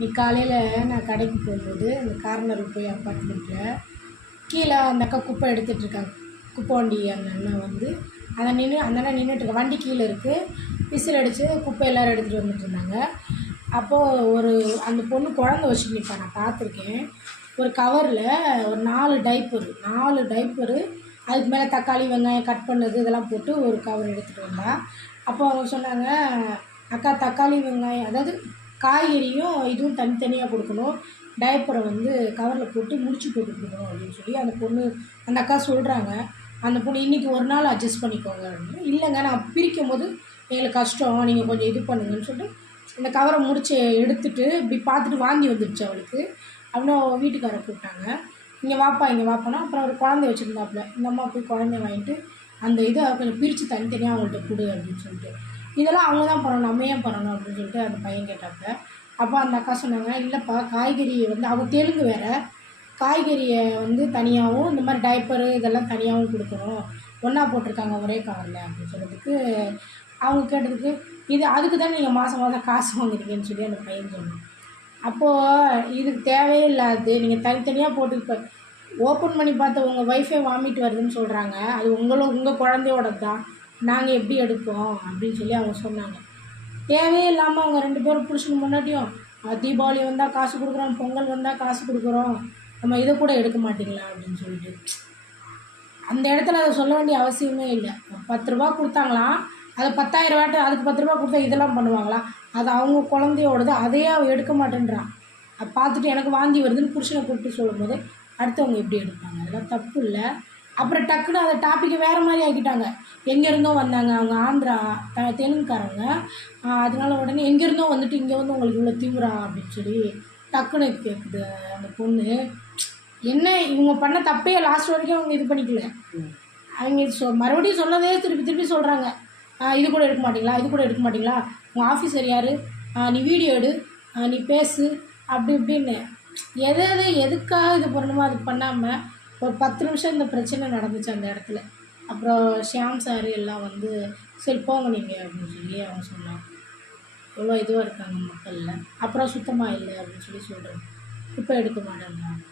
இன்னைக்கு காலையில் நான் கடைக்கு போகும்போது அந்த கார்னரில் போய் அப்பார்ட்மெண்ட்டில் கீழே அந்த அக்கா குப்பை எடுத்துகிட்ருக்காங்க. குப்பை வண்டி அந்த அண்ணன் வந்து அந்த அண்ணன் நின்றுட்டுருக்க வண்டி கீழே இருக்குது. விசில் அடித்து குப்பை எல்லோரும் எடுத்துகிட்டு வந்துட்டுருந்தாங்க. அப்போது அந்த பொண்ணு குழந்த வச்சுட்டு நிற்பா, நான் பார்த்துருக்கேன். ஒரு கவரில் ஒரு 4 டைப்பரு அதுக்கு மேலே தக்காளி வெங்காயம் கட் பண்ணது இதெல்லாம் போட்டு ஒரு கவர் எடுத்துகிட்டு வந்தா. அப்போ அவங்க சொன்னாங்க, அக்கா தக்காளி வெங்காயம் அதாவது காய்கறியும் இதுவும் தனித்தனியாக கொடுக்கணும், டைப்பரை வந்து கவரில் போட்டு முடிச்சு போட்டு கொடுக்கணும் அப்படின்னு சொல்லி அந்த அக்கா சொல்கிறாங்க. அந்த பொண்ணு இன்றைக்கி ஒரு நாள் அட்ஜஸ்ட் பண்ணிக்கோங்க அப்படின்னு. இல்லைங்க நான் பிரிக்கும் போது எங்களுக்கு கஷ்டம், நீங்கள் கொஞ்சம் இது பண்ணுங்கன்னு சொல்லிட்டு அந்த கவரை முடிச்சு எடுத்துகிட்டு இப்படி பார்த்துட்டு வாந்தி வந்துடுச்சு அவளுக்கு. அப்புறம் வீட்டுக்காரை கூப்பிட்டாங்க, இங்கே வாப்பானா. அப்புறம் ஒரு குழந்தைய வச்சுருந்தாப்புல, இந்த அம்மா போய் குழந்தைய வாங்கிட்டு அந்த இதை கொஞ்சம் பிரித்து தனித்தனியாக அவங்கள்ட்ட கொடு அப்படின்னு சொல்லிட்டு. இதெல்லாம் அவங்க தான் பண்ணணும், நம்ம ஏன் பண்ணணும் அப்படின்னு சொல்லிட்டு அந்த பையன் கேட்டாப்புல. அப்போ அந்த அக்கா சொன்னாங்க, இல்லைப்பா காய்கறியை வந்து அவங்க தெலுங்கு வேறு, காய்கறியை வந்து தனியாகவும் இந்த மாதிரி டைப்பரு இதெல்லாம் தனியாகவும் கொடுக்கணும், ஒன்றா போட்டிருக்காங்க ஒரே கவரில் அப்படின்னு சொல்கிறதுக்கு அவங்க கேட்டதுக்கு, இது அதுக்கு தான் நீங்கள் மாதம் மாதம் காசு வாங்குறீங்கன்னு சொல்லி அந்த பையன் சொன்னான். அப்போது இதுக்கு தேவையே இல்லாது நீங்கள் தனித்தனியாக போட்டு இப்போ ஓப்பன் பண்ணி பார்த்த உங்கள் ஒய்ஃபே வாமிட் வருதுன்னு சொல்கிறாங்க, அது உங்கள் குழந்தையோட தான், நாங்கள் எப்படி எடுப்போம் அப்படின்னு சொல்லி அவங்க சொன்னாங்க. தேவையே இல்லாமல் அவங்க 2 பேரும் புருஷனுக்கு முன்னாடியும் தீபாவளி வந்தால் காசு கொடுக்குறோம், பொங்கல் வந்தால் காசு கொடுக்குறோம், நம்ம இதை கூட எடுக்க மாட்டிங்களா அப்படின்னு சொல்லிட்டு அந்த இடத்துல அதை சொல்ல வேண்டிய அவசியமே இல்லை. 10 ரூபா கொடுத்தாங்களாம், அதை 10,000 வாட்டு அதுக்கு 10 ரூபா கொடுத்தா இதெல்லாம் பண்ணுவாங்களா? அது அவங்க குழந்தையோடது, அதையே அவள் எடுக்க மாட்டேன்றான். அதை பார்த்துட்டு எனக்கு வாந்தி வருதுன்னு புருஷனை கூப்பிட்டு சொல்லும்போது அடுத்தவங்க எப்படி எடுப்பாங்க? அதெல்லாம் தப்பு இல்லை. அப்புறம் டக்குன்னு அந்த டாப்பிக்கை வேறு மாதிரி ஆக்கிட்டாங்க. எங்கேருந்தோ வந்தாங்க, அவங்க ஆந்திரா தெலுங்குக்காரங்க, அதனால உடனே எங்கேருந்தோ வந்துட்டு இங்கே வந்து உங்களுக்கு இவ்வளோ திமுறா அப்படின்னு சொல்லி டக்குன்னு கேட்குது அந்த பொண்ணு. என்ன இவங்க பண்ண தப்பே லாஸ்ட் வரைக்கும் அவங்க இது பண்ணிக்கல. அவங்க மறுபடியும் சொன்னதே திருப்பி சொல்கிறாங்க, இது கூட எடுக்க மாட்டிங்களா, உங்கள் ஆஃபீஸர் யார், நீ வீடியோ எடு, நீ பேசு அப்படி இப்படின்னு எதுக்காக இது பண்ணணுமோ அது பண்ணாமல் ஒரு 10 நிமிஷம் இந்த பிரச்சனை நடந்துச்சு அந்த இடத்துல. அப்புறம் ஷியாம் சார் எல்லாம் வந்து சரி போங்க நீங்கள் அப்படின்னு சொல்லி அவங்க சொன்னாங்க. எவ்வளோ இதுவாக இருக்காங்க மக்களில். அப்புறம் சுத்தமாக இல்லை அப்படின்னு சொல்லி சொல்கிறாங்க, குப்பை எடுக்க மாட்டேங்கிறாங்க.